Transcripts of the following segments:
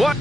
What?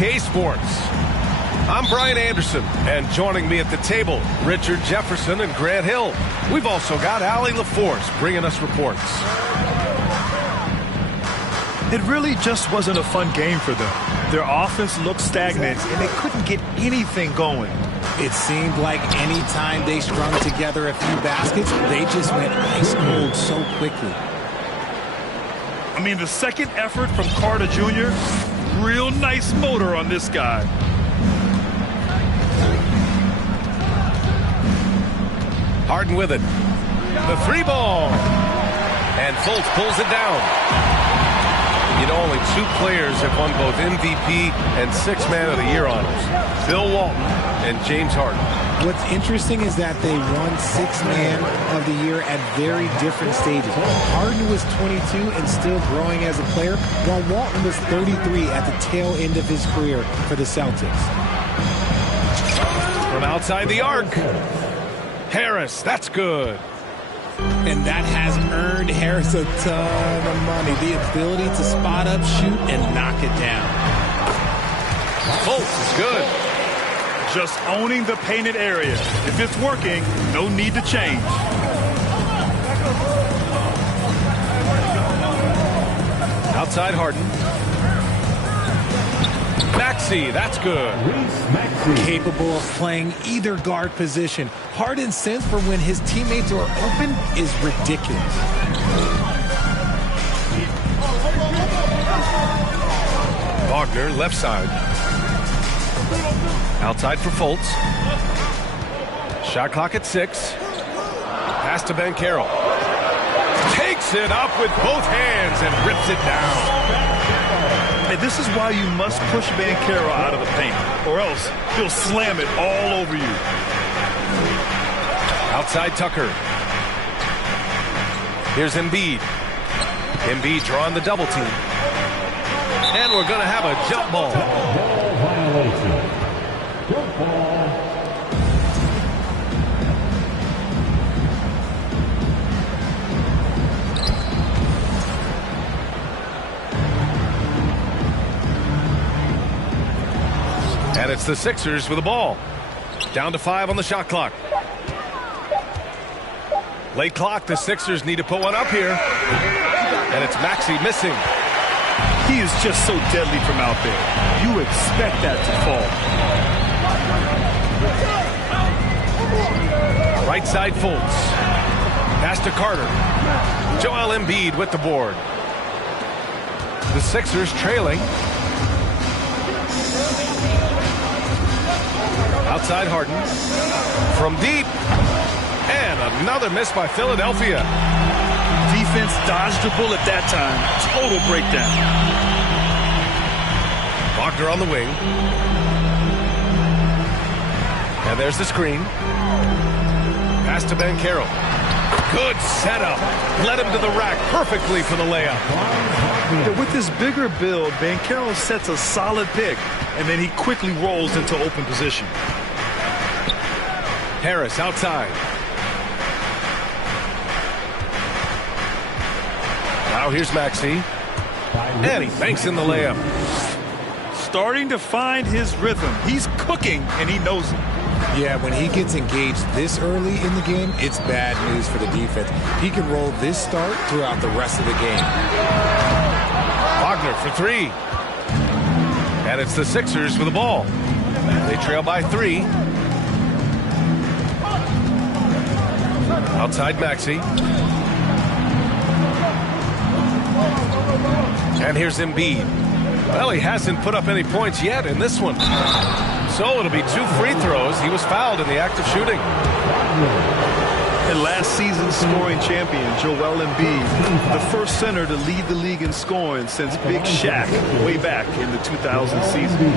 UK Sports. I'm Brian Anderson, and joining me at the table, Richard Jefferson and Grant Hill. We've also got Allie LaForce bringing us reports. It really just wasn't a fun game for them. Their offense looked stagnant, and they couldn't get anything going. It seemed like any time they strung together a few baskets, they just went ice cold so quickly. I mean, the second effort from Carter Jr., real nice motor on this guy. Harden with it. The three ball. And Fultz pulls it down. You know, only two players have won both MVP and Sixth Man of the Year honors. Bill Walton and James Harden. What's interesting is that they won Sixth Man of the Year at very different stages. Harden was 22 and still growing as a player, while Walton was 33 at the tail end of his career for the Celtics. From outside the arc. Harris, that's good. And that has earned Harris a ton of money. The ability to spot up, shoot, and knock it down. Fultz is good. Just owning the painted area. If it's working, no need to change. Outside Harden. Maxey, that's good. Capable of playing either guard position. Harden's sense for when his teammates are open is ridiculous. Wagner, left side. Outside for Fultz. Shot clock at 6. Pass to Banchero. Takes it up with both hands and rips it down. And this is why you must push Banchero out of the paint, or else he'll slam it all over you. Outside Tucker. Here's Embiid. Embiid drawing the double team. And we're going to have a jump ball. Jump ball. And it's the Sixers with the ball. Down to 5 on the shot clock. Late clock, the Sixers need to put one up here. And it's Maxey missing. He is just so deadly from out there. You expect that to fall. Right side Fultz. Pass to Carter. Joel Embiid with the board. The Sixers trailing. Outside Harden. From deep. And another miss by Philadelphia. Defense dodged a bullet that time. Total breakdown. Wagner on the wing. And there's the screen. Pass to Banchero. Good setup. Led him to the rack perfectly for the layup. With this bigger build, Banchero sets a solid pick, and then he quickly rolls into open position. Harris outside. Now here's Maxey. And he banks in the layup. Starting to find his rhythm. He's cooking, and he knows it. Yeah, when he gets engaged this early in the game, it's bad news for the defense. He can roll this start throughout the rest of the game. Wagner for 3. And it's the Sixers with the ball. They trail by 3. Outside Maxey. And here's Embiid. Well, he hasn't put up any points yet in this one. So it'll be 2 free throws. He was fouled in the act of shooting. And last season's scoring champion, Joel Embiid, the first center to lead the league in scoring since Big Shaq way back in the 2000 season.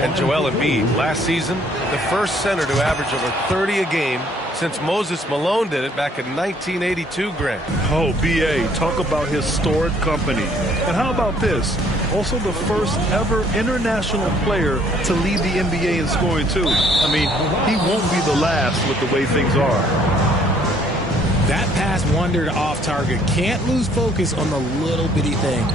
And Joel Embiid, last season, the first center to average over 30 a game since Moses Malone did it back in 1982, Grant. Oh, B.A., talk about historic company. And how about this? Also the first ever international player to lead the NBA in scoring, too. I mean, he won't be the last with the way things are. That pass wandered off target. Can't lose focus on the little bitty things.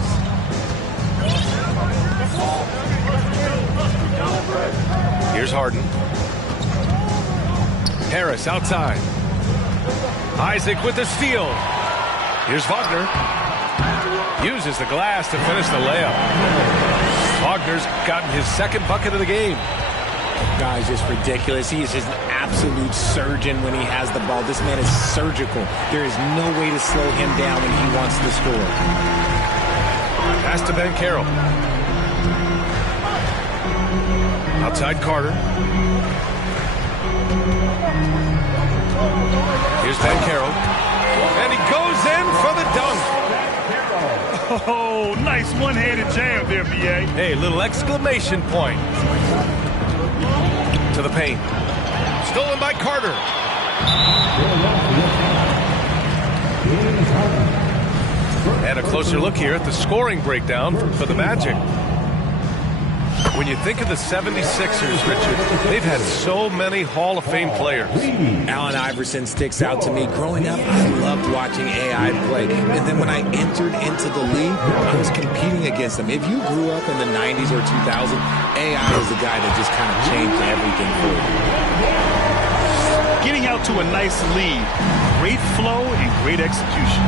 Here's Harden. Harris outside. Isaac with the steal. Here's Wagner. Uses the glass to finish the layup. Wagner's gotten his second bucket of the game. Guy's just ridiculous. He is just an absolute surgeon when he has the ball. This man is surgical. There is no way to slow him down when he wants to score. Pass to Banchero. Outside Carter. Here's Banchero. And he goes in for the dunk. Oh, nice one-handed jam there, B.A. Hey, little exclamation point. To the paint. Stolen by Carter. And a closer look here at the scoring breakdown for the Magic. When you think of the 76ers, Richard, they've had so many Hall of Fame players. Allen Iverson sticks out to me. Growing up, I loved watching AI play. And then when I entered into the league, I was competing against them. If you grew up in the 90s or 2000, AI is the guy that just kind of changed everything for you. Getting out to a nice lead. Great flow and great execution.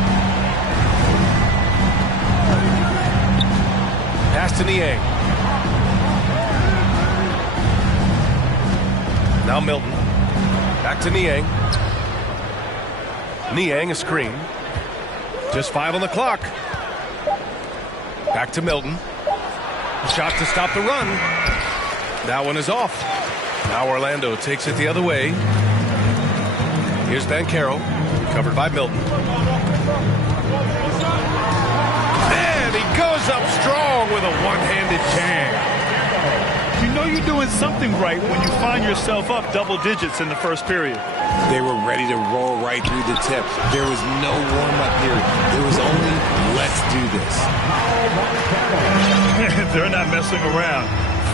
Pass to Niang. Now Milton. Back to Niang. Niang a screen. Just 5 on the clock. Back to Milton. Shot to stop the run. That one is off. Now Orlando takes it the other way. Here's Banchero. Covered by Milton. And he goes up strong with a one-handed jam. You know you're doing something right when you find yourself up double digits in the first period. They were ready to roll right through the tip. There was no warm-up period. There was only, let's do this. They're not messing around.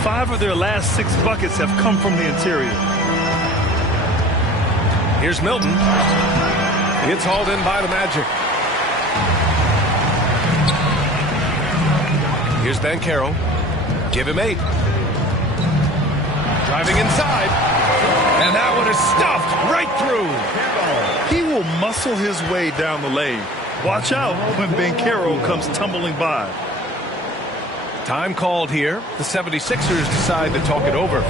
5 of their last 6 buckets have come from the interior. Here's Milton. Gets hauled in by the Magic. Here's Banchero. Give him 8. Driving inside. And that one is stuffed right through. He will muscle his way down the lane. Watch out when Banchero comes tumbling by. Time called here. The 76ers decide to talk it over.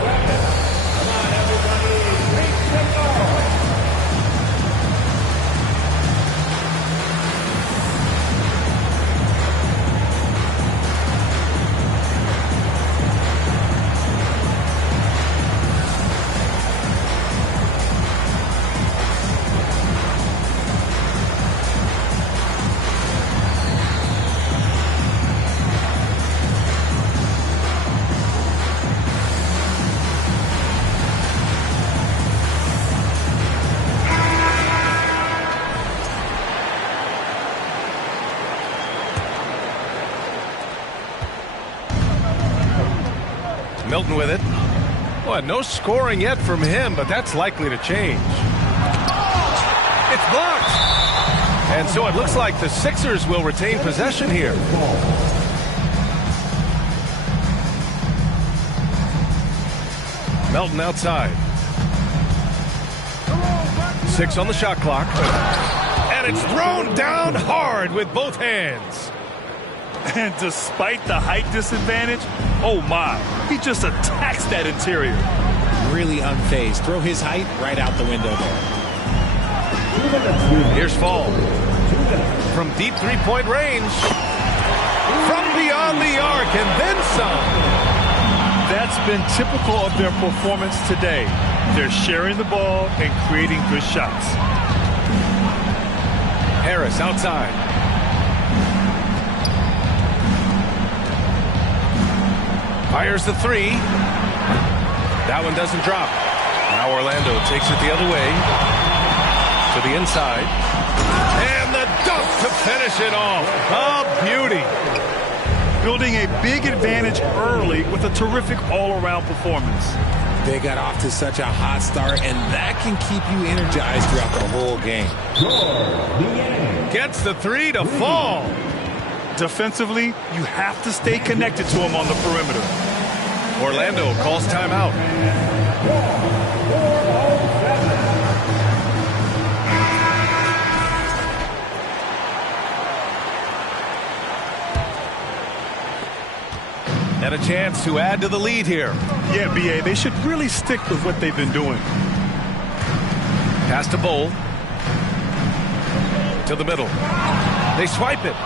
Milton with it. Well, no scoring yet from him, but that's likely to change. It's blocked. And so it looks like the Sixers will retain possession here. Milton outside. 6 on the shot clock. And it's thrown down hard with both hands. And despite the height disadvantage, oh my, he just attacks that interior. Really unfazed. Throw his height right out the window there. Here's Fall. From deep three-point range. From beyond the arc and then some. That's been typical of their performance today. They're sharing the ball and creating good shots. Harris outside. Fires the 3. That one doesn't drop. Now Orlando takes it the other way. To the inside. And the dunk to finish it off. A beauty. Building a big advantage early with a terrific all-around performance. They got off to such a hot start, and that can keep you energized throughout the whole game. Gets the 3 to Fall. Defensively, you have to stay connected to him on the perimeter. Orlando calls timeout. And a chance to add to the lead here. Yeah, B.A., they should really stick with what they've been doing. Pass to Bowl. To the middle. They swipe it.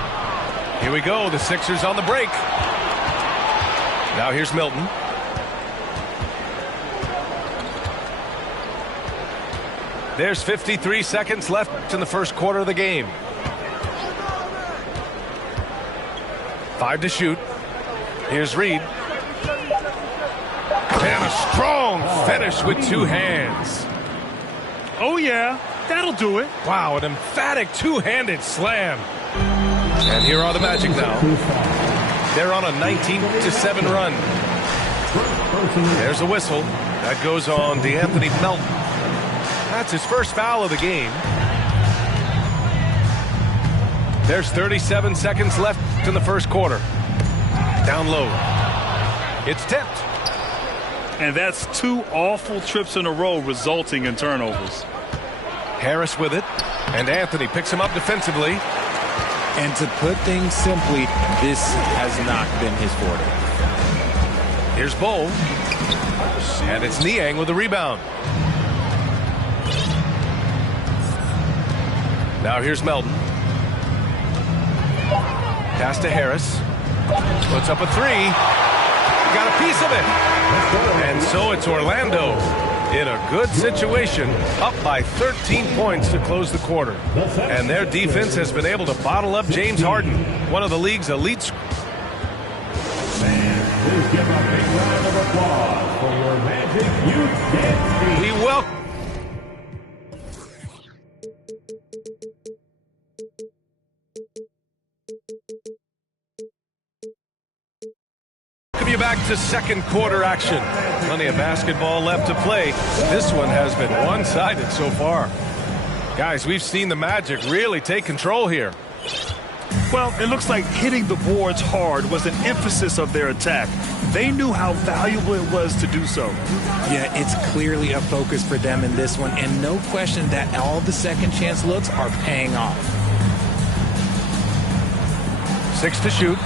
Here we go. The Sixers on the break. Now here's Milton. There's 53 seconds left in the first quarter of the game. 5 to shoot. Here's Reed. And a strong finish with 2 hands. Oh, yeah. That'll do it. Wow, an emphatic two-handed slam. And here are the Magic now. They're on a 19-7 run. There's a whistle. That goes on DeAnthony Melton. That's his first foul of the game. There's 37 seconds left in the first quarter. Down low. It's tipped. And that's 2 awful trips in a row resulting in turnovers. Harris with it. And Anthony picks him up defensively. And to put things simply, this has not been his forte. Here's Bowl. And it's Niang with the rebound. Now here's Melton. Pass to Harris. Puts up a 3. Got a piece of it. And so it's Orlando in a good situation, up by 13 points to close the quarter. And their defense has been able to bottle up James Harden, one of the league's elite. Please give a big round of applause for your Magic Youth Dance Team. We welcome to second quarter action. Plenty of basketball left to play. This one has been one-sided so far. Guys, we've seen the Magic really take control here. Well, it looks like hitting the boards hard was an emphasis of their attack. They knew how valuable it was to do so. Yeah, it's clearly a focus for them in this one, and no question that all the second chance looks are paying off. 6 to shoot.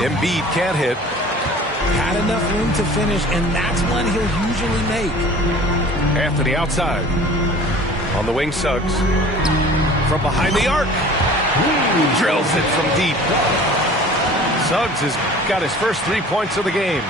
Embiid can't hit. Had enough room to finish, and that's one he'll usually make. Anthony outside. On the wing, Suggs. From behind the arc. Drills it from deep. Suggs has got his first 3 points of the game.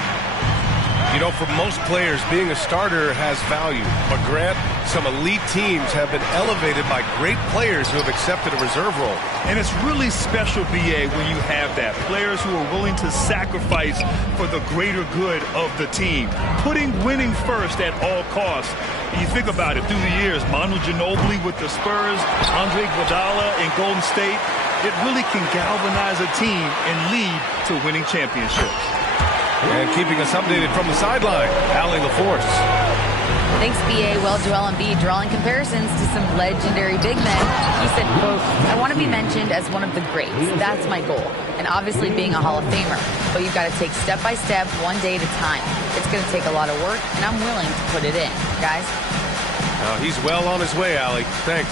You know, for most players, being a starter has value. But Grant, some elite teams have been elevated by great players who have accepted a reserve role. And it's really special, B.A., when you have that. Players who are willing to sacrifice for the greater good of the team. Putting winning first at all costs. You think about it, through the years, Manu Ginobili with the Spurs, Andre Iguodala in Golden State, it really can galvanize a team and lead to winning championships. And keeping us updated from the sideline, Allie LaForce. Thanks, B.A. Well, Joel Embiid drawing comparisons to some legendary big men. He said, quote, "I want to be mentioned as one of the greats. That's my goal. And obviously being a Hall of Famer. But you've got to take step by step, one day at a time. It's going to take a lot of work, and I'm willing to put it in. Guys." He's well on his way, Allie. Thanks.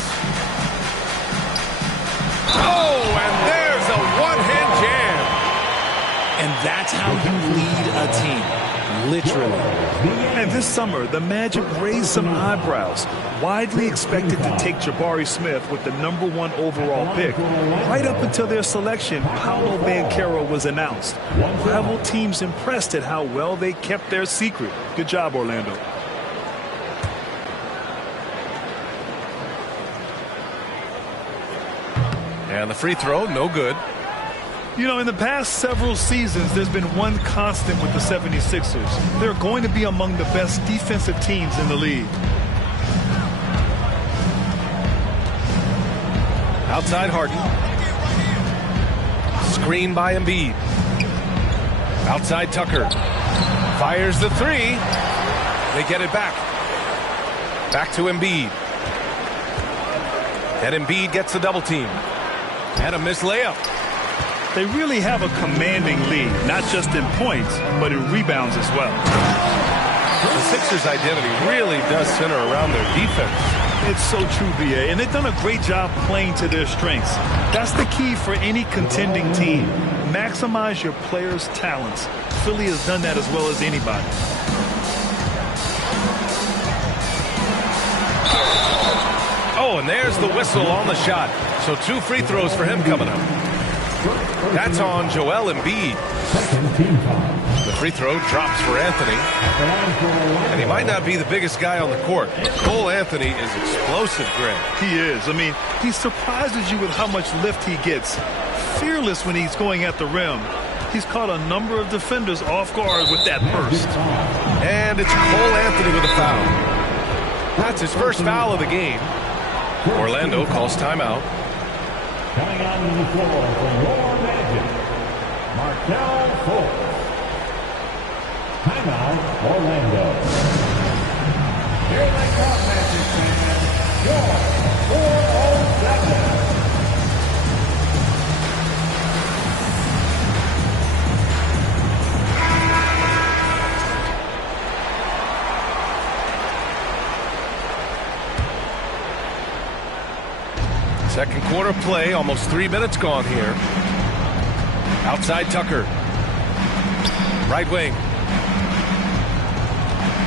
Oh, and there's a one-hand jam. And that's how you lead a team, literally. And this summer, the Magic raised some eyebrows. Widely expected to take Jabari Smith with the #1 overall pick. Right up until their selection, Paolo Banchero was announced. Rival teams impressed at how well they kept their secret. Good job, Orlando. And the free throw, no good. You know, in the past several seasons, there's been one constant with the 76ers. They're going to be among the best defensive teams in the league. Outside Harden. Screen by Embiid. Outside Tucker. Fires the three. They get it back. Back to Embiid. And Embiid gets the double team. And a missed layup. They really have a commanding lead, not just in points, but in rebounds as well. The Sixers' identity really does center around their defense. It's so true, B.A., and they've done a great job playing to their strengths. That's the key for any contending team. Maximize your players' talents. Philly has done that as well as anybody. Oh, and there's the whistle on the shot. So 2 free throws for him coming up. That's on Joel Embiid. The free throw drops for Anthony. And he might not be the biggest guy on the court, but Cole Anthony is explosive, Grant. He is. I mean, he surprises you with how much lift he gets. Fearless when he's going at the rim. He's caught a number of defenders off guard with that burst. And it's Cole Anthony with a foul. That's his first foul of the game. Orlando calls timeout. Coming onto the floor for your Magic, Markelle Fultz. Timeout, Orlando. Here they come, Magic fans. Your 407. Second quarter play, almost 3 minutes gone here. Outside Tucker. Right wing.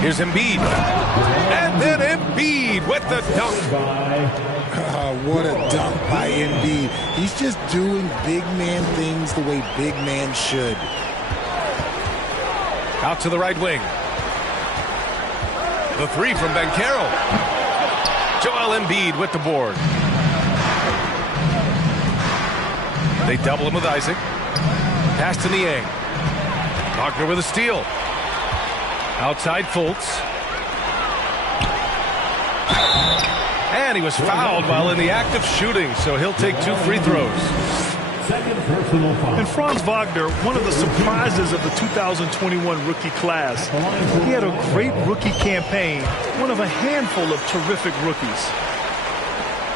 Here's Embiid. And then Embiid with the dunk. What a dunk by Embiid. He's just doing big man things the way big man should. Out to the right wing. The three from Banchero. Joel Embiid with the board. They double him with Isaac. Pass to Niang. Wagner with a steal. Outside Fultz. And he was fouled while in the act of shooting, so he'll take 2 free throws. Second personal foul. And Franz Wagner, one of the surprises of the 2021 rookie class. He had a great rookie campaign, one of a handful of terrific rookies.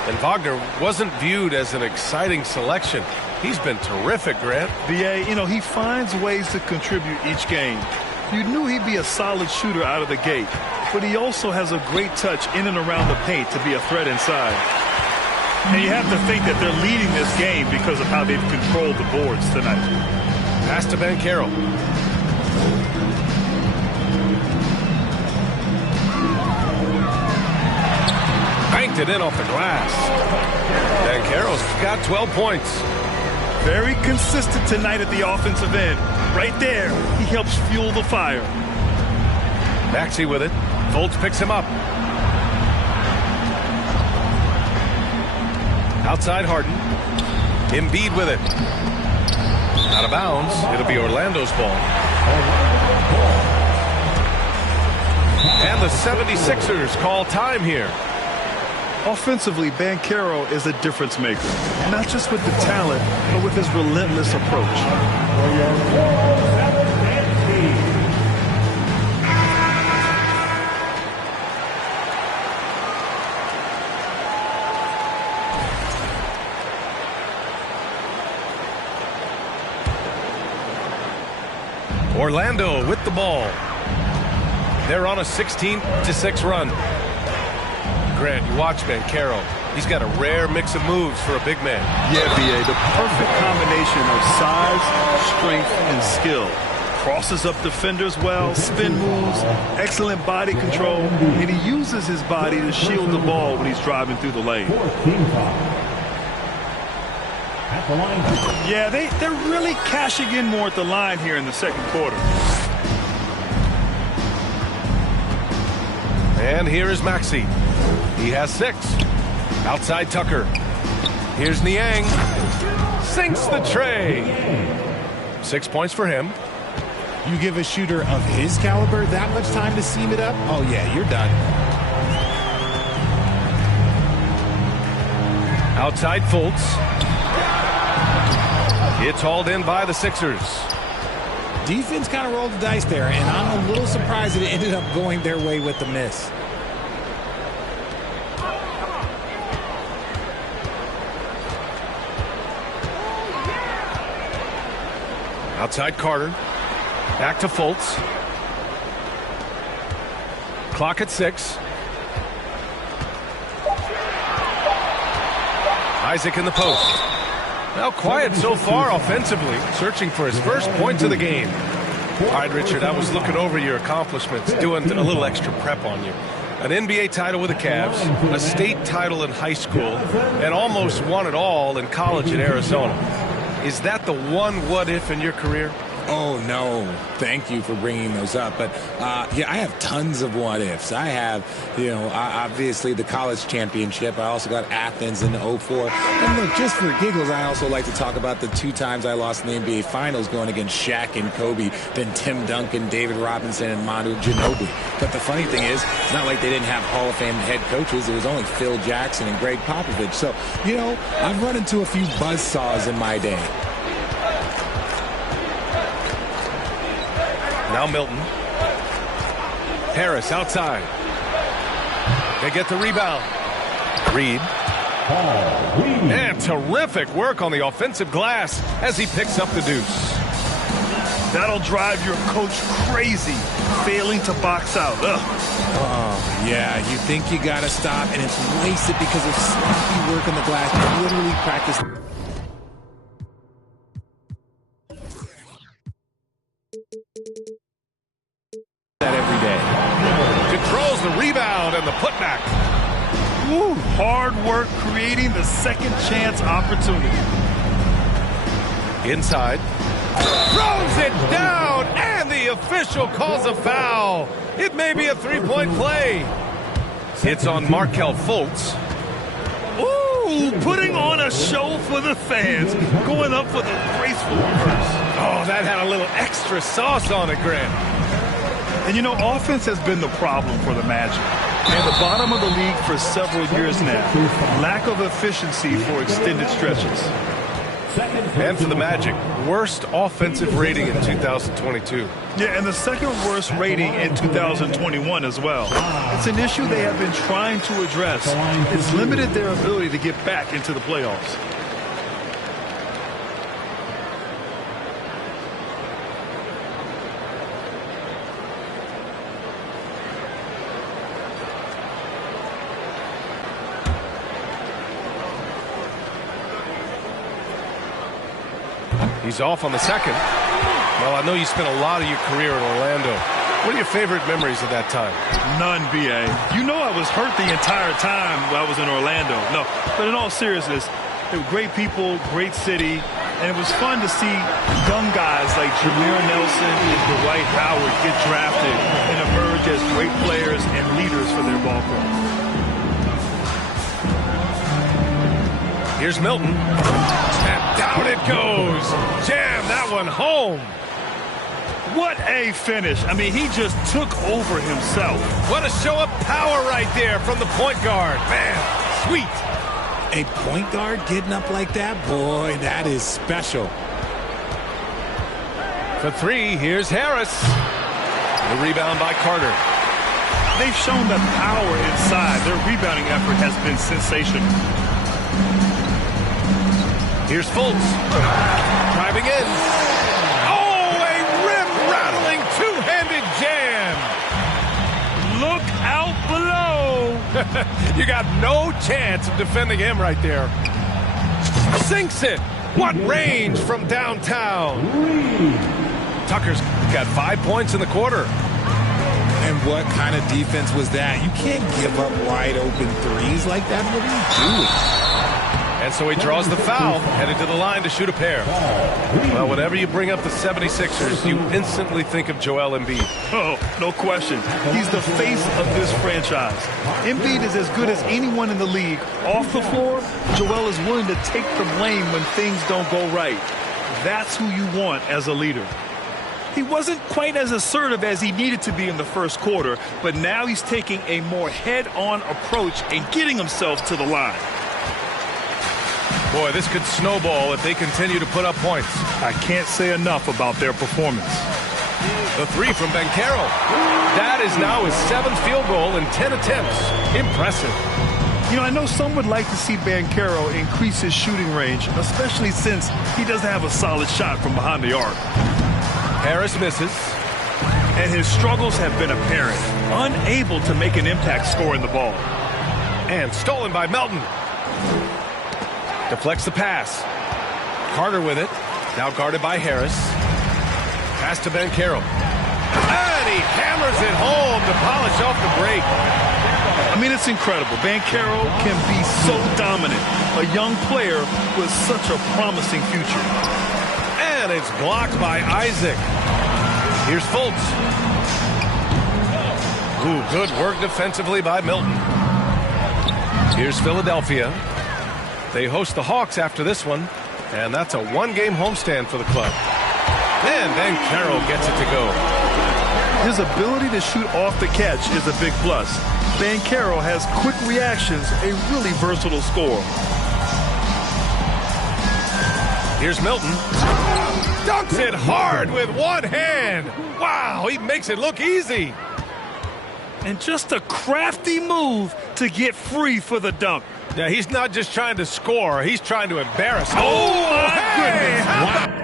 And Wagner wasn't viewed as an exciting selection. He's been terrific, Grant. BA, you know, he finds ways to contribute each game. You knew he'd be a solid shooter out of the gate, but he also has a great touch in and around the paint to be a threat inside. And you have to think that they're leading this game because of how they've controlled the boards tonight. Pass to Banchero. Banked it in off the glass. Banchero's got 12 points. Very consistent tonight at the offensive end. Right there, he helps fuel the fire. Maxey with it. Fultz picks him up. Outside Harden. Embiid with it. Out of bounds. It'll be Orlando's ball. And the 76ers call time here. Offensively, Banchero is a difference maker. Not just with the talent, but with his relentless approach. Orlando with the ball. They're on a 16-6 run. Grant, you watch Banchero. He's got a rare mix of moves for a big man. Yeah, B.A., the perfect combination of size, strength, and skill. Crosses up defenders well, spin moves, excellent body control, and he uses his body to shield the ball when he's driving through the lane. Yeah, they're really cashing in more at the line here in the second quarter. And here is Maxey. He has 6. Outside Tucker. Here's Niang. Sinks the tray. 6 points for him. You give a shooter of his caliber that much time to seam it up? Oh, yeah, you're done. Outside Fultz. It's hauled in by the Sixers. Defense kind of rolled the dice there, and I'm a little surprised that it ended up going their way with the miss. Outside Carter. Back to Fultz. Clock at 6. Isaac in the post. Now quiet so far offensively, searching for his first points of the game. All right, Richard, I was looking over your accomplishments, doing a little extra prep on you. An NBA title with the Cavs, a state title in high school, and almost won it all in college at Arizona. Is that the one what-if in your career? Oh, no. Thank you for bringing those up. But, yeah, I have tons of what-ifs. I have, obviously the college championship. I also got Athens in 04. And, look, just for giggles, I also like to talk about the 2 times I lost in the NBA Finals going against Shaq and Kobe, then Tim Duncan, David Robinson, and Manu Ginobili. But the funny thing is, it's not like they didn't have Hall of Fame head coaches. It was only Phil Jackson and Greg Popovich. So, I've run into a few buzzsaws in my day. Now Milton. Harris outside. They get the rebound. Reed. And terrific work on the offensive glass as he picks up the deuce. That'll drive your coach crazy, failing to box out. Ugh. Oh, yeah, you think you got to stop, and it's wasted because of sloppy work on the glass. You literally practice. That every day. Controls the rebound and the putback. Woo, hard work creating the second chance opportunity. Inside. Throws it down, and the official calls a foul. It may be a three-point play. It's on Markelle Fultz. Ooh, putting on a show for the fans, going up for the graceful reverse. Oh, that had a little extra sauce on it, Grant. And offense has been the problem for the Magic. They're the bottom of the league for several years now. Lack of efficiency for extended stretches. And for the Magic, worst offensive rating in 2022. Yeah, and the second worst rating in 2021 as well. It's an issue they have been trying to address. It's limited their ability to get back into the playoffs. He's off on the second. Well, I know you spent a lot of your career in Orlando. What are your favorite memories of that time? None, B.A. You know I was hurt the entire time while I was in Orlando. No, but in all seriousness, they were great people, great city, and it was fun to see young guys like Jameer Nelson and Dwight Howard get drafted and emerge as great players and leaders for their ball clubs. Here's Milton. And down it goes. Jam that one home. What a finish. I mean, he just took over himself. What a show of power right there from the point guard. Man, sweet. A point guard getting up like that? Boy, that is special. For three, here's Harris. The rebound by Carter. They've shown the power inside. Their rebounding effort has been sensational. Here's Fultz. Driving in. Oh, a rim-rattling two-handed jam. Look out below. You got no chance of defending him right there. Sinks it. What range from downtown. Tucker's got 5 points in the quarter. And what kind of defense was that? You can't give up wide open threes like that. What are you doing? And so he draws the foul, headed to the line to shoot a pair. Well, whenever you bring up the 76ers, you instantly think of Joel Embiid. Oh, no question. He's the face of this franchise. Embiid is as good as anyone in the league. Off the floor, Joel is willing to take the blame when things don't go right. That's who you want as a leader. He wasn't quite as assertive as he needed to be in the first quarter, but now he's taking a more head-on approach and getting himself to the line. Boy, this could snowball if they continue to put up points. I can't say enough about their performance. The three from Banchero. That is now his 7th field goal in 10 attempts. Impressive. You know, I know some would like to see Banchero increase his shooting range, especially since he doesn't have a solid shot from behind the arc. Harris misses. And his struggles have been apparent. Unable to make an impact scoring the ball. And stolen by Melton. Deflects the pass. Carter with it. Now guarded by Harris. Pass to Banchero. And he hammers it home to polish off the break. I mean, it's incredible. Banchero can be so dominant. A young player with such a promising future. And it's blocked by Isaac. Here's Fultz. Ooh, good work defensively by Milton. Here's Philadelphia. They host the Hawks after this one, and that's a one-game homestand for the club. And Banchero gets it to go. His ability to shoot off the catch is a big plus. Banchero has quick reactions, a really versatile scorer. Here's Milton. Dunks it hard with one hand. Wow, he makes it look easy. And just a crafty move to get free for the dunk. Yeah, he's not just trying to score, he's trying to embarrass. Oh, my goodness. Wow.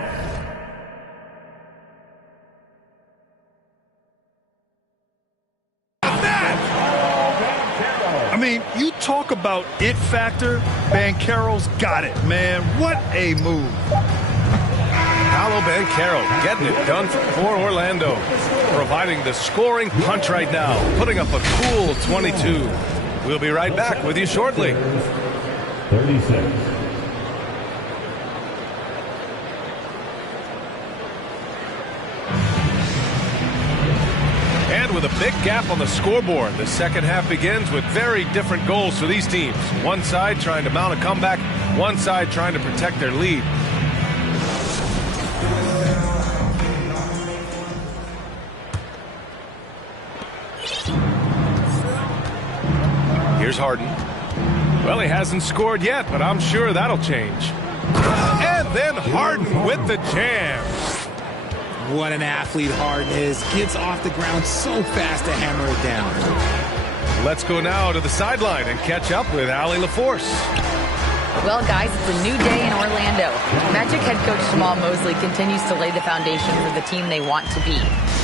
I mean, you talk about it factor, Banchero's got it, man. What a move. Paolo Banchero getting it done for Orlando, providing the scoring punch right now, putting up a cool 22. We'll be right back with you shortly. 36. And with a big gap on the scoreboard, the second half begins with very different goals for these teams. One side trying to mount a comeback, one side trying to protect their lead. Here's Harden. Well, he hasn't scored yet, but I'm sure that'll change. And then Harden with the jam. What an athlete Harden is. Gets off the ground so fast to hammer it down. Let's go now to the sideline and catch up with Allie LaForce. Well, guys, it's a new day in Orlando. Magic head coach Jamal Mosley continues to lay the foundation for the team they want to be.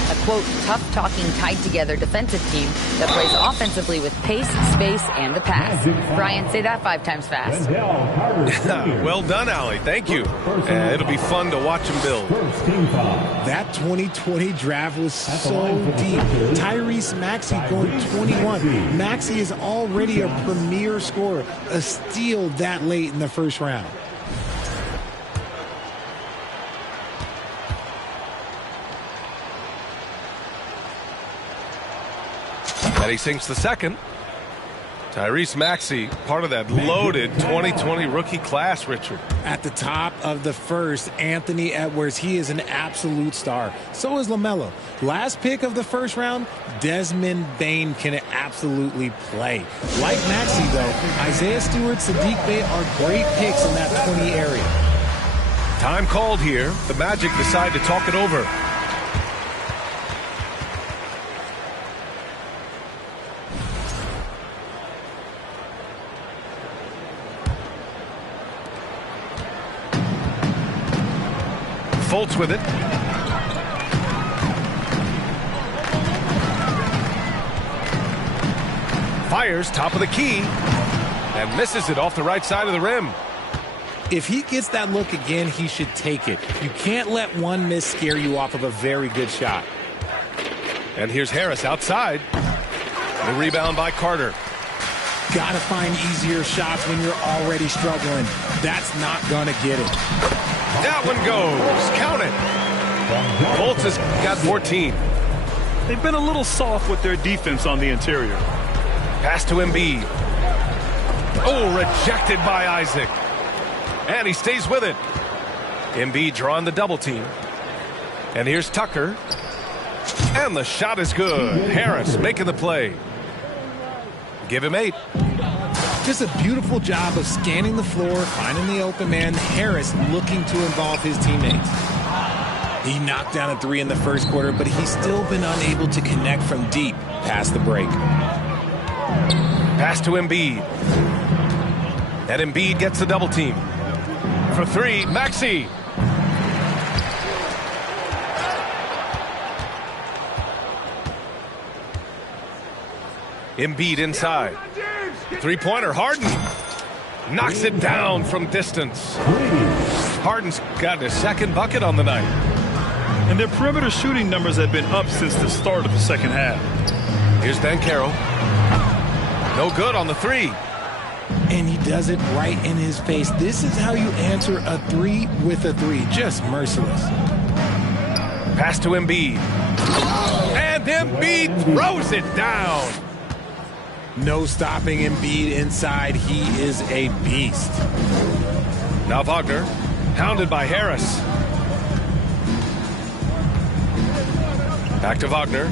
A, quote, tough-talking, tied-together defensive team that plays offensively with pace, space, and the pass. Brian, say that 5 times fast. Well done, Allie. Thank you. It'll be fun to watch them build. That 2020 draft was so deep. Tyrese Maxey going 21. Maxey is already a premier scorer. A steal that late in the first round. And he sinks the second. Tyrese Maxey, part of that loaded 2020 rookie class, Richard. At the top of the first, Anthony Edwards. He is an absolute star. So is LaMelo. Last pick of the first round, Desmond Bane can absolutely play. Like Maxey, though, Isaiah Stewart, Sadiq Bey are great picks in that 20 area. Time called here. The Magic decide to talk it over. Fultz with it. Fires top of the key and misses it off the right side of the rim. If he gets that look again, he should take it. You can't let one miss scare you off of a very good shot. And here's Harris outside. The rebound by Carter. Gotta find easier shots when you're already struggling. That's not gonna get it. That one goes. Count it. Fultz has got 14. They've been a little soft with their defense on the interior. Pass to Embiid. Oh, rejected by Isaac. And he stays with it. Embiid drawing the double team. And here's Tucker. And the shot is good. Harris making the play. Give him 8. Just a beautiful job of scanning the floor, finding the open man. Harris looking to involve his teammates. He knocked down a 3 in the first quarter, but he's still been unable to connect from deep past the break. Pass to Embiid. And Embiid gets the double team. For 3, Maxey. Embiid inside. Three-pointer, Harden. Knocks it down from distance. Harden's got his second bucket on the night. And their perimeter shooting numbers have been up since the start of the second half. Here's Banchero. No good on the 3. And he does it right in his face. This is how you answer a 3 with a 3. Just merciless. Pass to Embiid. And Embiid throws it down. No stopping Embiid inside. He is a beast. Now Wagner, hounded by Harris. Back to Wagner.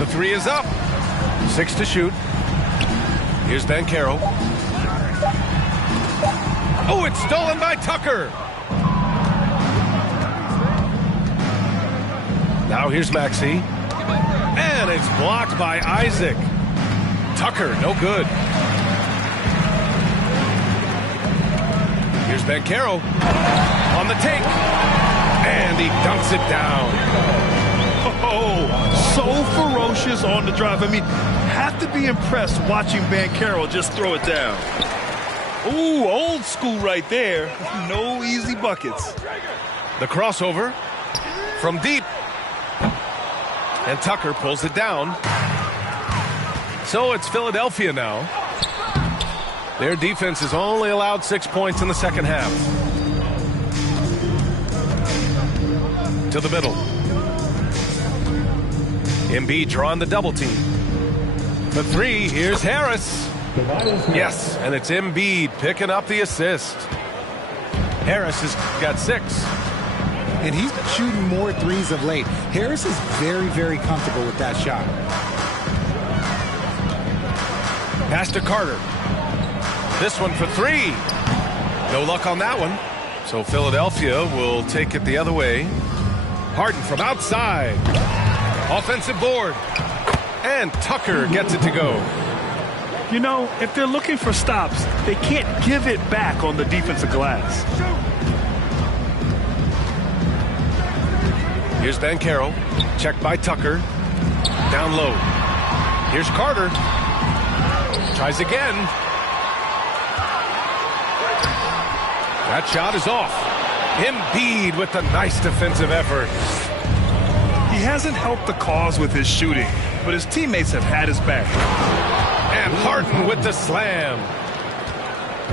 The 3 is up. 6 to shoot. Here's Banchero. Oh, it's stolen by Tucker. Now here's Maxey. And it's blocked by Isaac. Tucker, no good. Here's Banchero on the take. And he dunks it down. Oh, so ferocious on the drive. I mean, have to be impressed watching Banchero just throw it down. Ooh, old school right there. No easy buckets. The crossover from deep. And Tucker pulls it down. So it's Philadelphia now. Their defense has only allowed 6 points in the second half. To the middle. Embiid drawing the double team. The 3, here's Harris. Yes, and it's Embiid picking up the assist. Harris has got 6. And he's been shooting more 3s of late. Harris is very, very comfortable with that shot. Pass to Carter. This one for three. No luck on that one. So Philadelphia will take it the other way. Harden from outside. Offensive board. And Tucker gets it to go. You know, if they're looking for stops, they can't give it back on the defensive glass. Here's Banchero. Checked by Tucker. Down low. Here's Carter. Tries again. That shot is off. Embiid with a nice defensive effort. He hasn't helped the cause with his shooting, but his teammates have had his back. And Harden with the slam.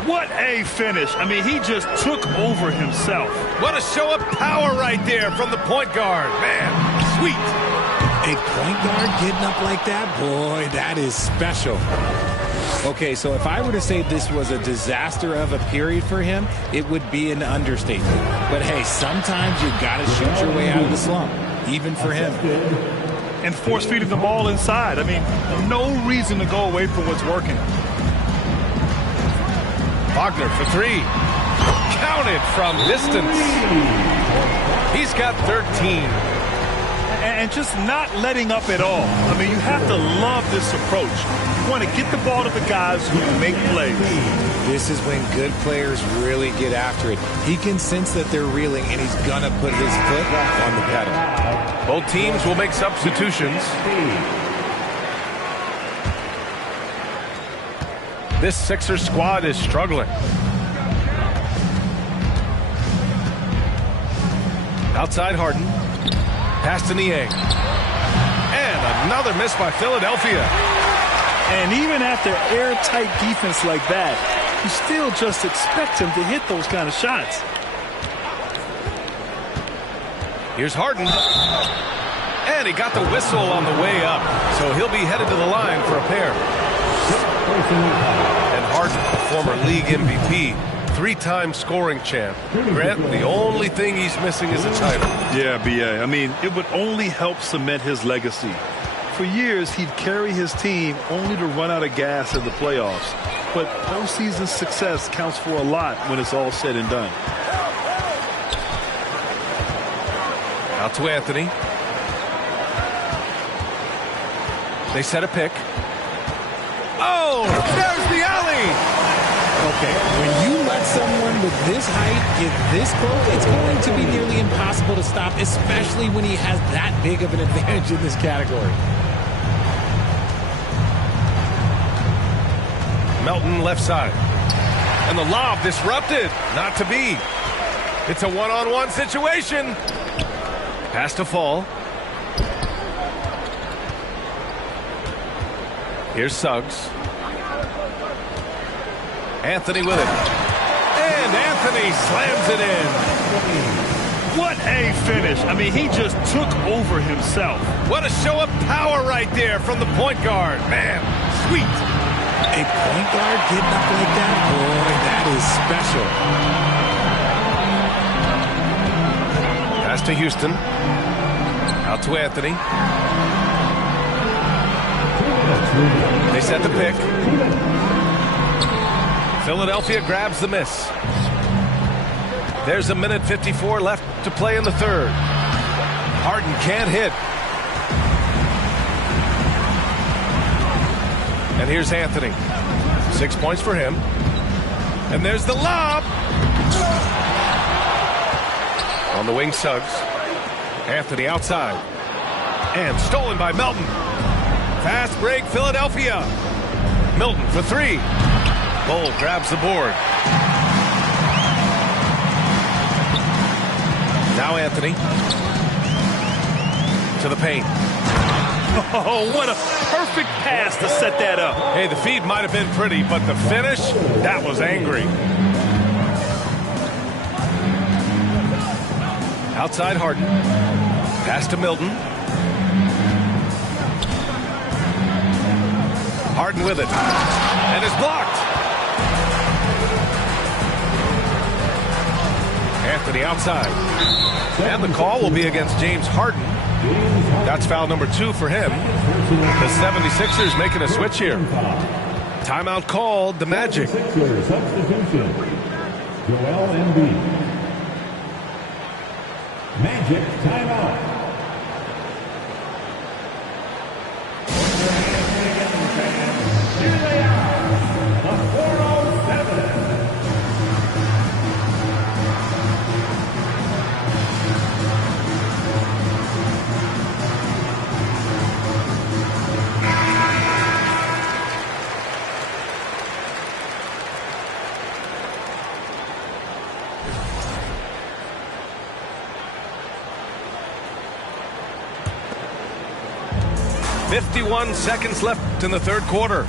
What a finish. I mean, he just took over himself. What a show of power right there from the point guard. Man, sweet. A point guard getting up like that, boy, that is special. Okay, so if I were to say this was a disaster of a period for him, it would be an understatement. But hey, sometimes you got to shoot your way out of the slump, even for him. And force feeding the ball inside. I mean, no reason to go away from what's working. Wagner for three. Counted from distance. He's got 13. And just not letting up at all. I mean, you have to love this approach. You want to get the ball to the guys who make plays. This is when good players really get after it. He can sense that they're reeling, and he's going to put his foot on the pedal. Both teams will make substitutions. This Sixers squad is struggling. Outside Harden. Pass to Niang. And another miss by Philadelphia. And even after airtight defense like that, you still just expect him to hit those kind of shots. Here's Harden. And he got the whistle on the way up. So he'll be headed to the line for a pair. And Harden, the former league MVP, three-time scoring champ. Grant, the only thing he's missing is a title. Yeah, B.A. I mean, it would only help cement his legacy. For years, he'd carry his team only to run out of gas in the playoffs. But postseason success counts for a lot when it's all said and done. Out to Anthony. They set a pick. Oh, there's the alley! Okay, when you let someone with this height get this close, it's going to be nearly impossible to stop, especially when he has that big of an advantage in this category. Melton left side. And the lob disrupted. Not to be. It's a one-on-one situation. Pass to fall. Here's Suggs. Anthony with it. And Anthony slams it in. What a finish. I mean, he just took over himself. What a show of power right there from the point guard. Man, sweet. A point guard getting up like that, boy, that is special. Pass to Houston. Out to Anthony. They set the pick. Philadelphia grabs the miss. There's a minute 54 left to play in the third. Harden can't hit. And here's Anthony. 6 points for him. And there's the lob. On the wing, Suggs. Anthony outside. And stolen by Melton. Fast break, Philadelphia. Milton for three. Bull grabs the board. Now Anthony. To the paint. Oh, what a perfect pass to set that up. Hey, the feed might have been pretty, but the finish, that was angry. Outside Harden. Pass to Milton. Harden with it. And is blocked. Anthony outside. And the call will be against James Harden. That's foul number 2 for him. The 76ers making a switch here. Timeout called, the Magic. Sixers substitution. Joel Embiid. Magic timeout. Here they are, the 407. .51 seconds left in the third quarter.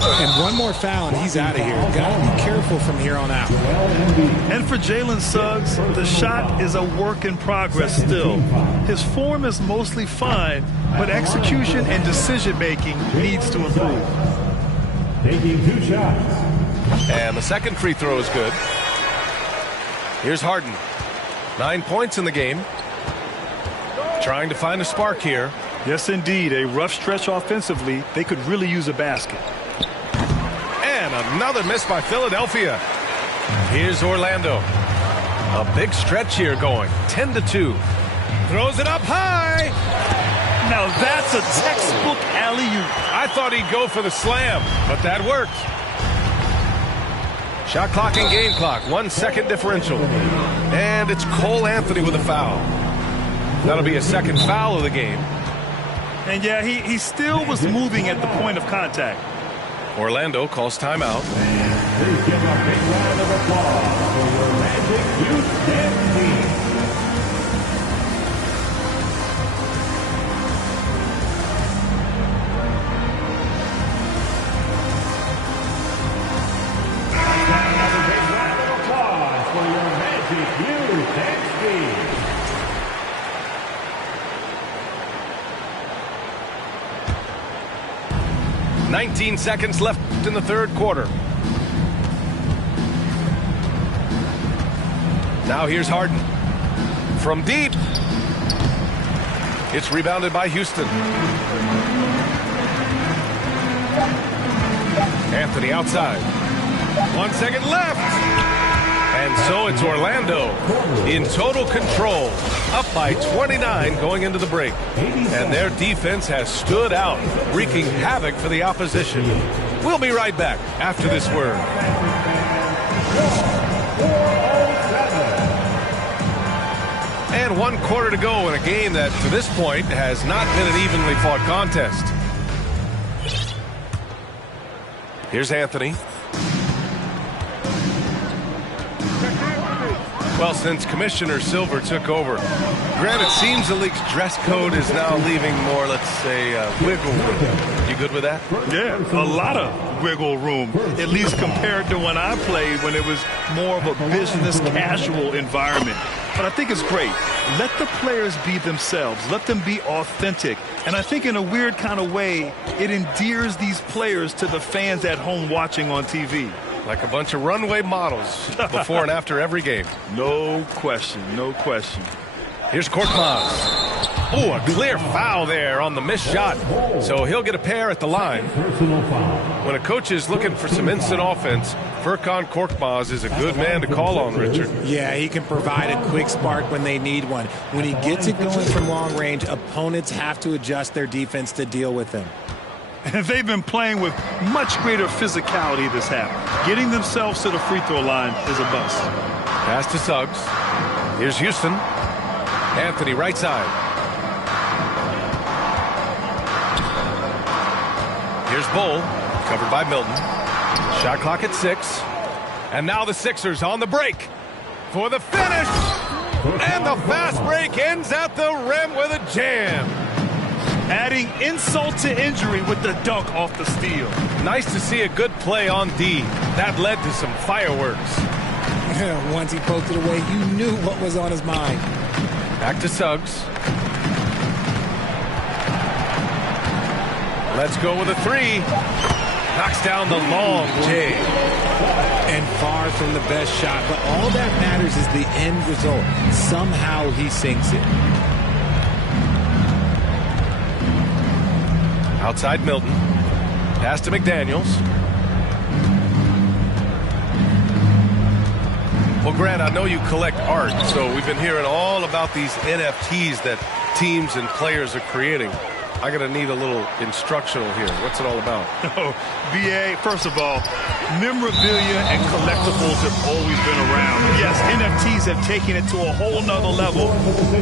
And one more foul, and he's out of here. Got to be careful from here on out. And for Jalen Suggs, the shot is a work in progress still. His form is mostly fine, but execution and decision-making needs to improve. Taking 2 shots. And the second free throw is good. Here's Harden. 9 points in the game. Trying to find a spark here. Yes, indeed. A rough stretch offensively. They could really use a basket. And another miss by Philadelphia. Here's Orlando. A big stretch here going. 10-2. Throws it up high. Now that's a textbook alley-oop. I thought he'd go for the slam, but that worked. Shot clock and game clock. 1 second differential. And it's Cole Anthony with a foul. That'll be a second foul of the game. And yeah, he still was moving at the point of contact. Orlando calls timeout. Please give a big round of applause for your Magic Youth Dance Team. Another big round of applause for your Magic Youth Dance Team. 19 seconds left in the third quarter. Now here's Harden. From deep. It's rebounded by Houston. Anthony outside. 1 second left. And so it's Orlando in total control. Up by 29 going into the break. And their defense has stood out, wreaking havoc for the opposition. We'll be right back after this word. And 1 quarter to go in a game that, to this point, has not been an evenly fought contest. Here's Anthony. Well, since Commissioner Silver took over, Grant, it seems the league's dress code is now leaving more, let's say, wiggle room. You good with that? Yeah, a lot of wiggle room, at least compared to when I played, when it was more of a business casual environment. But I think it's great. Let the players be themselves. Let them be authentic. And I think in a weird kind of way, it endears these players to the fans at home watching on TV. Like a bunch of runway models before and after every game. No question, no question. Here's Korkmaz. Oh, a clear foul there on the missed shot. So he'll get a pair at the line. When a coach is looking for some instant offense, Furkan Korkmaz is a good man to call on, Richard. Yeah, he can provide a quick spark when they need one. When he gets it going from long range, opponents have to adjust their defense to deal with him. And they've been playing with much greater physicality this half. Getting themselves to the free throw line is a bust. Pass to Suggs. Here's Houston. Anthony right side. Here's Bull, covered by Milton. Shot clock at 6. And now the Sixers on the break for the finish. And the fast break ends at the rim with a jam. Adding insult to injury with the dunk off the steal. Nice to see a good play on D. That led to some fireworks. Once he poked it away, you knew what was on his mind. Back to Suggs. Let's go with a 3. Knocks down the long J. And far from the best shot, but all that matters is the end result. Somehow he sinks it. Outside Milton. Pass to McDaniels. Well, Grant, I know you collect art, so we've been hearing all about these NFTs that teams and players are creating. I'm going to need a little instructional here. What's it all about? Oh, BA, first of all, memorabilia and collectibles have always been around. Yes, NFTs have taken it to a whole nother level.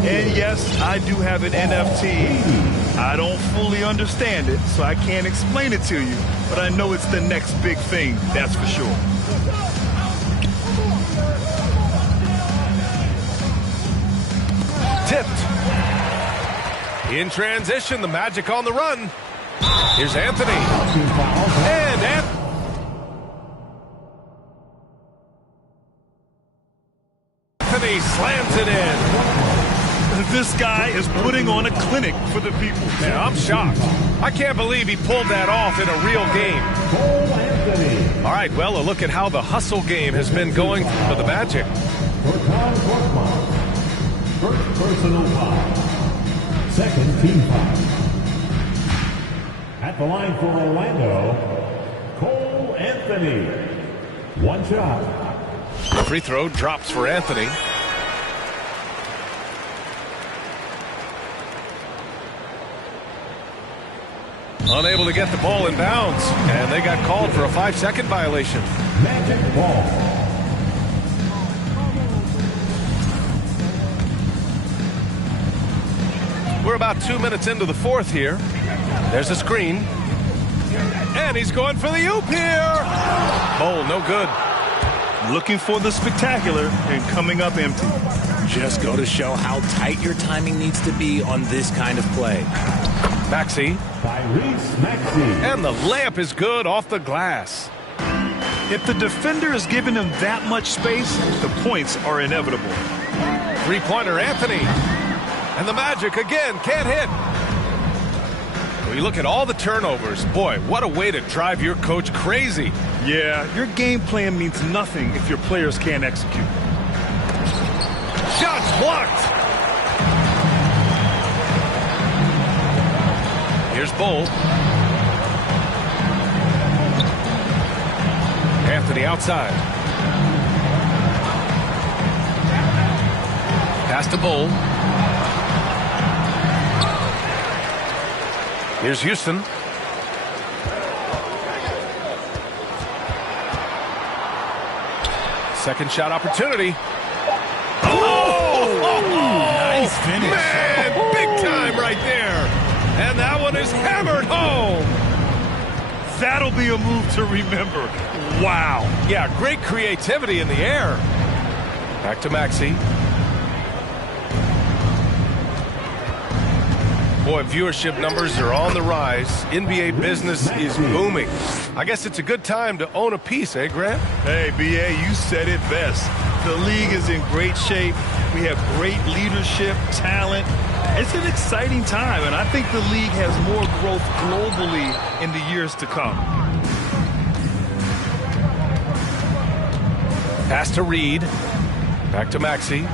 And yes, I do have an NFT. I don't fully understand it, so I can't explain it to you. But I know it's the next big thing, that's for sure. Tipped. In transition, the Magic on the run. Here's Anthony. And Anthony slams it in. This guy is putting on a clinic for the people. Yeah, I'm shocked. I can't believe he pulled that off in a real game. All right, well, a look at how the hustle game has been going for the Magic. First personal foul. Second team foul. At the line for Orlando, Cole Anthony. One shot. The free throw drops for Anthony. Unable to get the ball in bounds, and they got called for a 5-second violation. Magic ball. We're about 2 minutes into the fourth here. There's a screen. And he's going for the oop here. Bowl, no good. Looking for the spectacular and coming up empty. Just go to show how tight your timing needs to be on this kind of play. Maxey. Tyrese Maxey. And the layup is good off the glass. If the defender is giving him that much space, the points are inevitable. Three-pointer Anthony. And the Magic again can't hit. When you look at all the turnovers, boy, what a way to drive your coach crazy. Yeah, your game plan means nothing if your players can't execute. Shots blocked. Here's Bull. Anthony outside. Pass to Bull. Here's Houston. Second shot opportunity. Nice finish. Man, big time right there. And that one is hammered home. That'll be a move to remember. Wow. Yeah, great creativity in the air. Back to Maxey. Boy, viewership numbers are on the rise. NBA business is booming. I guess it's a good time to own a piece, eh, Grant? Hey, BA, you said it best. The league is in great shape. We have great leadership, talent. It's an exciting time, and I think the league has more growth globally in the years to come. Pass to Reed. Back to Maxey.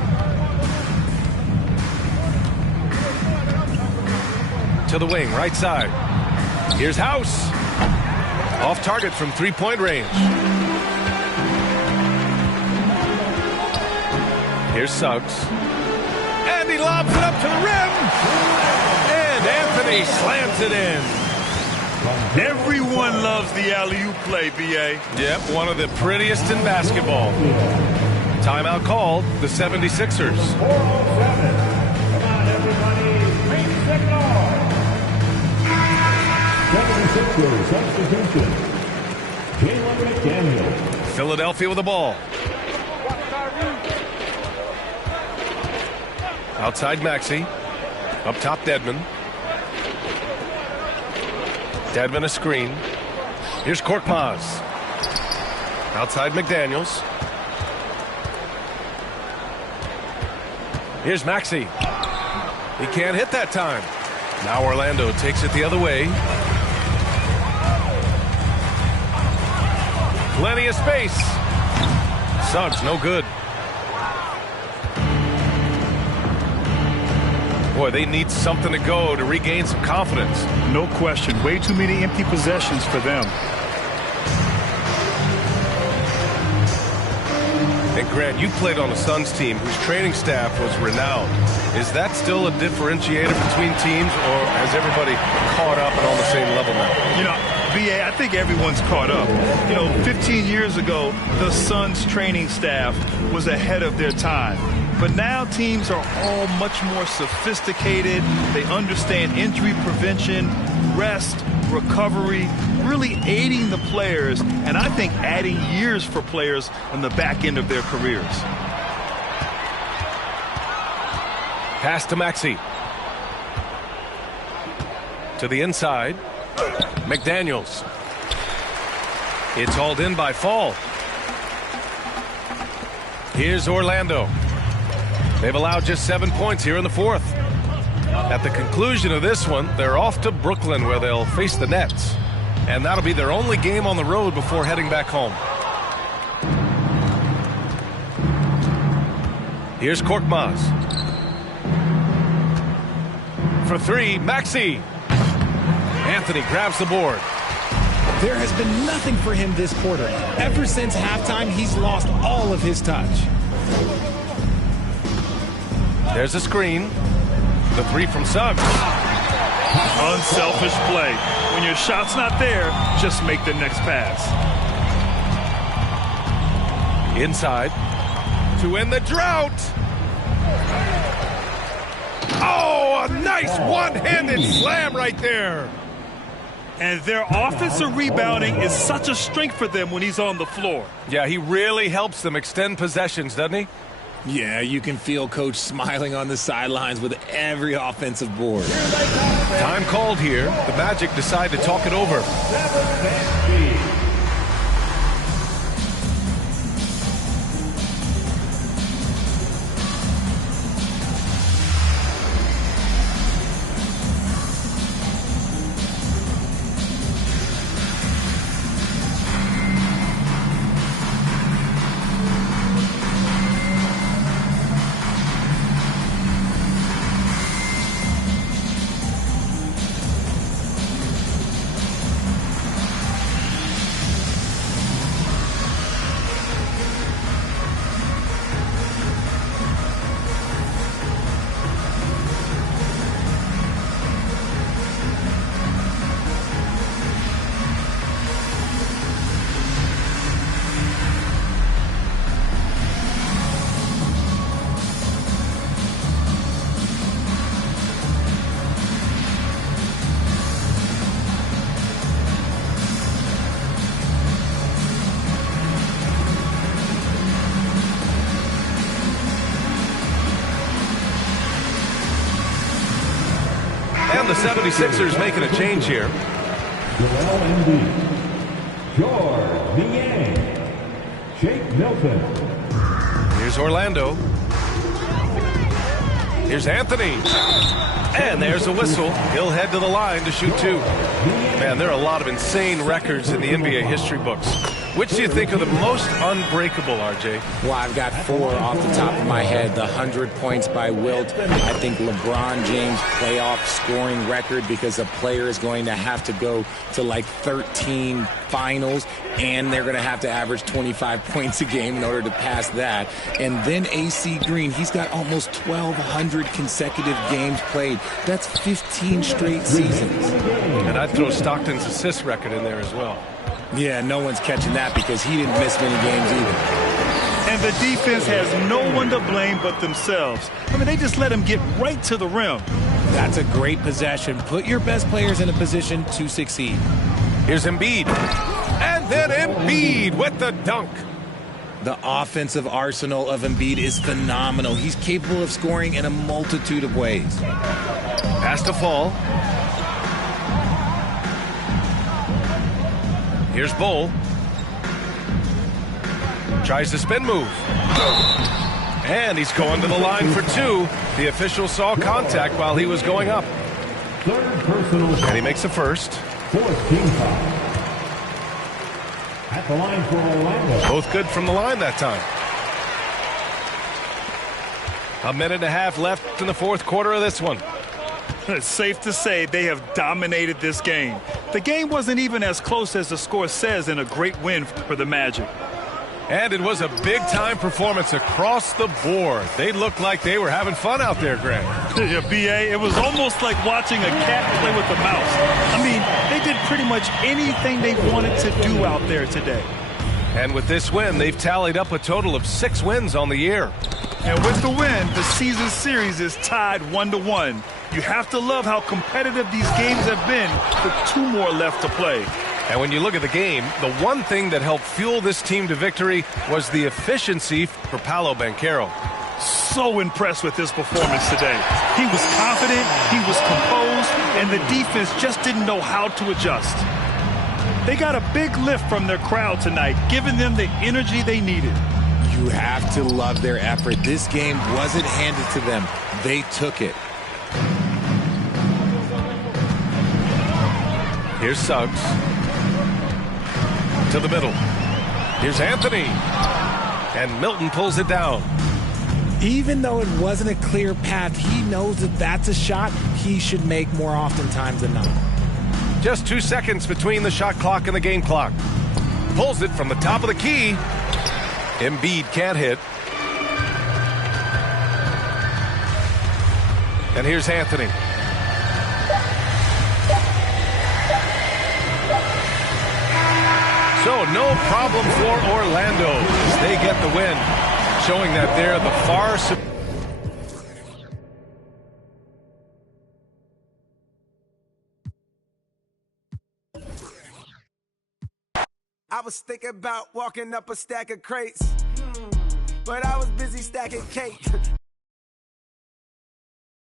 To the wing, right side. Here's House. Off target from three-point range. Here's Suggs. And he lobs it up to the rim. And Anthony slams it in. Everyone loves the alley-oop play, BA. Yep, one of the prettiest in basketball. Timeout called, the 76ers. 4:07. Come on, everybody. Green signal. 76ers substitution. Jalen McDaniels. Philadelphia with the ball. Outside Maxey. Up top Dedmon. Dedmon a screen. Here's Korkmaz. Outside McDaniels. Here's Maxey. He can't hit that time. Now Orlando takes it the other way. Plenty of space. Suggs, no good. Boy, they need something to go to regain some confidence. No question. Way too many empty possessions for them. And Grant, you played on a Suns team whose training staff was renowned. Is that still a differentiator between teams, or has everybody caught up and on the same level now? You know, BA, I think everyone's caught up. 15 years ago, the Suns training staff was ahead of their time. But now teams are all much more sophisticated. They understand injury prevention, rest, recovery, really aiding the players, and I think adding years for players on the back end of their careers. Pass to Maxey. To the inside. McDaniels. It's hauled in by Fall. Here's Orlando. They've allowed just 7 points here in the fourth. At the conclusion of this one, they're off to Brooklyn, where they'll face the Nets. And that'll be their only game on the road before heading back home. Here's Korkmaz. For three, Maxey. Anthony grabs the board. There has been nothing for him this quarter. Ever since halftime, he's lost all of his touch. There's a screen. The three from Suggs. Unselfish play. When your shot's not there, just make the next pass. Inside. To end the drought. Oh, a nice one-handed slam right there. And their offensive rebounding is such a strength for them when he's on the floor. Yeah, he really helps them extend possessions, doesn't he? Yeah, you can feel Coach smiling on the sidelines with every offensive board. Time called here. The Magic decide to talk it over. And the 76ers making a change here. Joel Embiid, George Niang, Shake Milton. Here's Orlando. Here's Anthony. And there's a whistle. He'll head to the line to shoot two. Man, there are a lot of insane records in the NBA history books. Which do you think are the most unbreakable, RJ? Well, I've got four off the top of my head. The 100 points by Wilt. I think LeBron James playoff scoring record, because a player is going to have to go to like 13 finals, and they're going to have to average 25 points a game in order to pass that. And then AC Green, he's got almost 1,200 consecutive games played. That's 15 straight seasons. And I'd throw Stockton's assist record in there as well. Yeah, no one's catching that because he didn't miss many games either. And the defense has no one to blame but themselves. I mean, they just let him get right to the rim. That's a great possession. Put your best players in a position to succeed. Here's Embiid. And then Embiid with the dunk. The offensive arsenal of Embiid is phenomenal. He's capable of scoring in a multitude of ways. Pass to Fall. Here's Bull. Tries the spin move. And he's going to the line for two. The official saw contact while he was going up. Third personal. And he makes the first. Fourth team foul. At the line for Orlando. Both good from the line that time. A minute and a half left in the fourth quarter of this one. It's safe to say they have dominated this game. The game wasn't even as close as the score says in a great win for the Magic. And it was a big-time performance across the board. They looked like they were having fun out there, Greg. Yeah, B.A., it was almost like watching a cat play with a mouse. I mean, they did pretty much anything they wanted to do out there today. And with this win, they've tallied up a total of 6 wins on the year. And with the win, the season series is tied 1-1. You have to love how competitive these games have been with 2 more left to play. And when you look at the game, the one thing that helped fuel this team to victory was the efficiency for Paolo Banchero. So impressed with his performance today. He was confident, he was composed, and the defense just didn't know how to adjust. They got a big lift from their crowd tonight, giving them the energy they needed. You have to love their effort. This game wasn't handed to them. They took it. Here's Suggs. To the middle. Here's Anthony. And Milton pulls it down. Even though it wasn't a clear path, he knows that that's a shot he should make more oftentimes than not. Just 2 seconds between the shot clock and the game clock. Pulls it from the top of the key. Embiid can't hit. And here's Anthony. So no problem for Orlando as they get the win, showing that they're the far superior. I was thinking about walking up a stack of crates, but I was busy stacking cake.